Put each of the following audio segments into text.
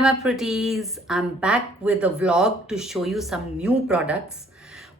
My pretties, I'm back with a vlog to show you some new products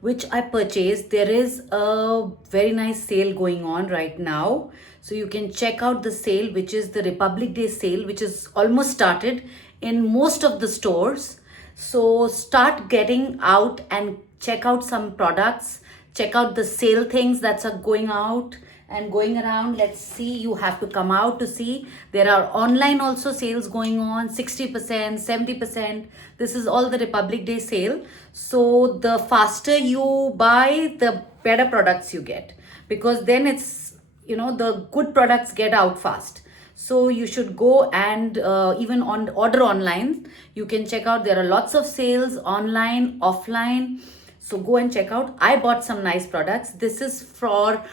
which I purchased. There is a very nice sale going on right now. So you can check out the sale, which is the Republic Day sale, which is almost started in most of the stores. So start getting out and check out some products, check out the sale things that's are going out and going around. Let's see, you have to come out to see. There are online also sales going on, 60%, 70%. This is all the Republic Day sale. So the faster you buy, the better products you get, because then it's, the good products get out fast. So you should go and even on order online. You can check out, there are lots of sales online, offline. So go and check out. I bought some nice products. This is from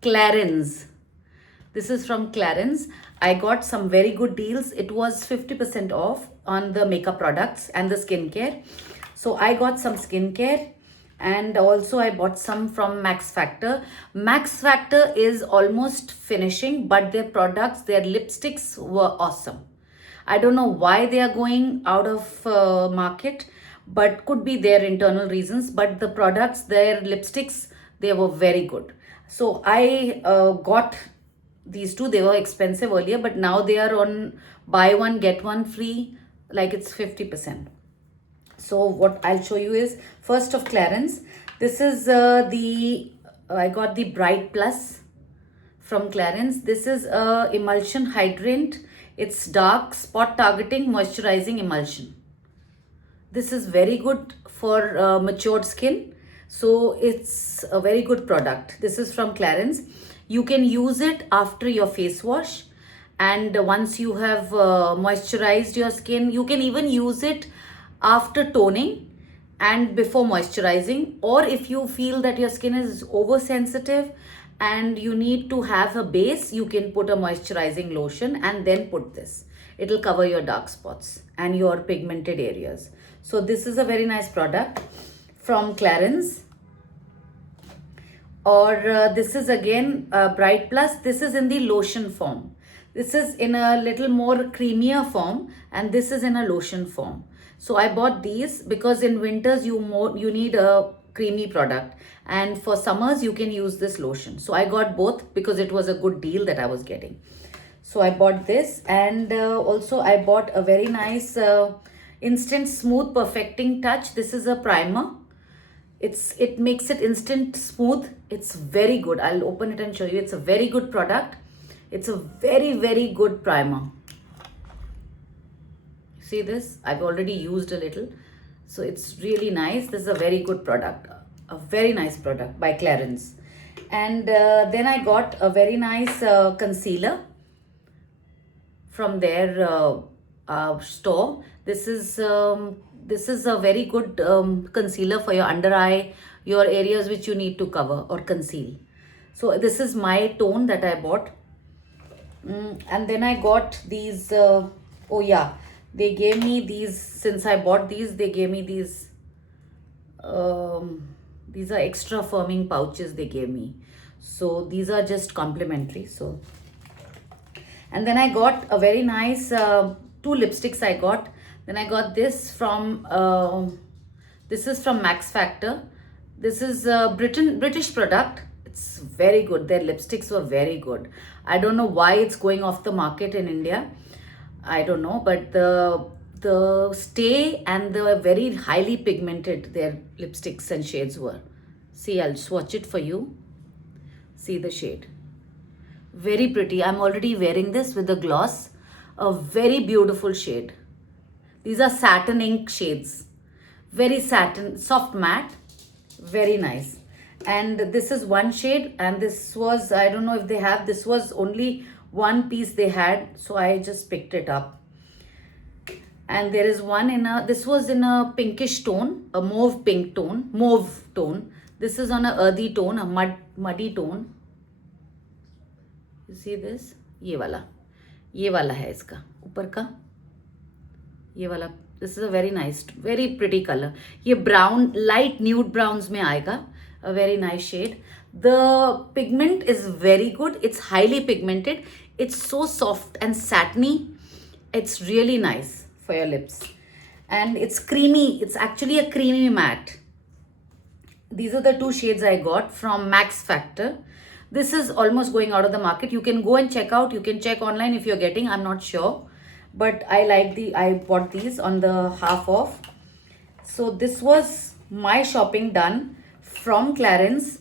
Clarins. This is from Clarins. I got some very good deals. It was 50% off on the makeup products and the skincare. So I got some skincare, and also I bought some from Max Factor. Max Factor is almost finishing, but their products, their lipsticks were awesome. I don't know why they are going out of market, but could be their internal reasons. But the products, their lipsticks, they were very good. So I got these two. They were expensive earlier, but now they are on buy one get one free, like it's 50%. So what I'll show you is first of Clarins. This is I got the Bright Plus from Clarins. This is a emulsion hydrant. It's dark spot targeting moisturizing emulsion. This is very good for matured skin. So it's a very good product. This is from Clarins. You can use it after your face wash, and once you have moisturized your skin, you can even use it after toning and before moisturizing. Or if you feel that your skin is oversensitive and you need to have a base, you can put a moisturizing lotion and then put this. It'll cover your dark spots and your pigmented areas. So this is a very nice product from Clarins. Or this is again Bright Plus. This is in the lotion form. This is in a little more creamier form, and this is in a lotion form. So I bought these because in winters you need a creamy product, and for summers you can use this lotion. So I got both because it was a good deal that I was getting. So I bought this, and also I bought a very nice instant smooth perfecting touch. This is a primer. It makes it instant smooth. It's very good. I'll open it and show you. It's a very good product. It's a very good primer. See this? I've already used a little. So it's really nice. This is a very good product. A very nice product by Clarins. And then I got a very nice concealer from their store. This is a very good concealer for your under eye, your areas which you need to cover or conceal. So this is my tone that I bought. And then I got these, they gave me these. Since I bought these, they gave me these are extra firming pouches they gave me. So these are just complimentary. So, and then I got a very nice two lipsticks I got. Then I got this from this is from Max Factor. This is a British product. It's very good. Their lipsticks were very good. I don't know why it's going off the market in India. I don't know, but the stay and the very highly pigmented their lipsticks and shades were. See, I'll swatch it for you. See the shade. Very pretty. I'm already wearing this with the gloss. A very beautiful shade. These are satin ink shades. Very satin, soft matte. Very nice. And this is one shade, and this was, I don't know if they have, this was only one piece they had, so I just picked it up. And there is one in a, this was in a pinkish tone, a mauve tone. This is on a earthy tone, a muddy tone. You see this? ये वाला है इसका ऊपर का, ये वाला. This is a very nice, very pretty color. ये brown, light nude browns में आएगा. A very nice shade. The pigment is very good. It's highly pigmented. It's so soft and satiny. It's really nice for your lips. And it's creamy. It's actually a creamy matte. These are the two shades I got from Max Factor. This is almost going out of the market. You can go and check out. You can check online if you're getting. I'm not sure. But I bought these on the half off. So this was my shopping done from Clarins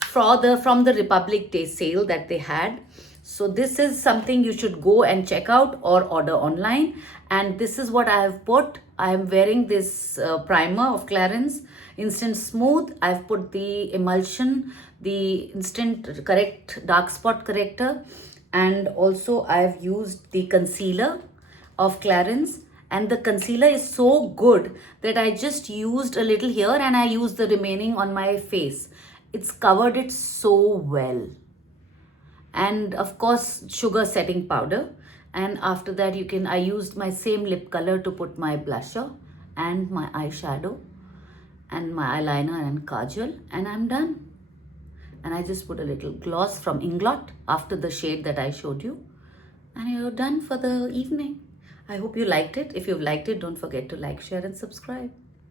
from the Republic Day sale that they had. So this is something you should go and check out or order online. And this is what I have put. I am wearing this primer of Clarins Instant Smooth. I've put the emulsion, the Instant Correct Dark Spot Corrector, and also I've used the concealer of Clarins. And the concealer is so good that I just used a little here and I used the remaining on my face. It's covered it so well. And of course, sugar setting powder. And after that, I used my same lip color to put my blusher and my eyeshadow and my eyeliner and kajal, and I'm done. And I just put a little gloss from Inglot after the shade that I showed you, and you're done for the evening. I hope you liked it. If you've liked it, don't forget to like, share and subscribe.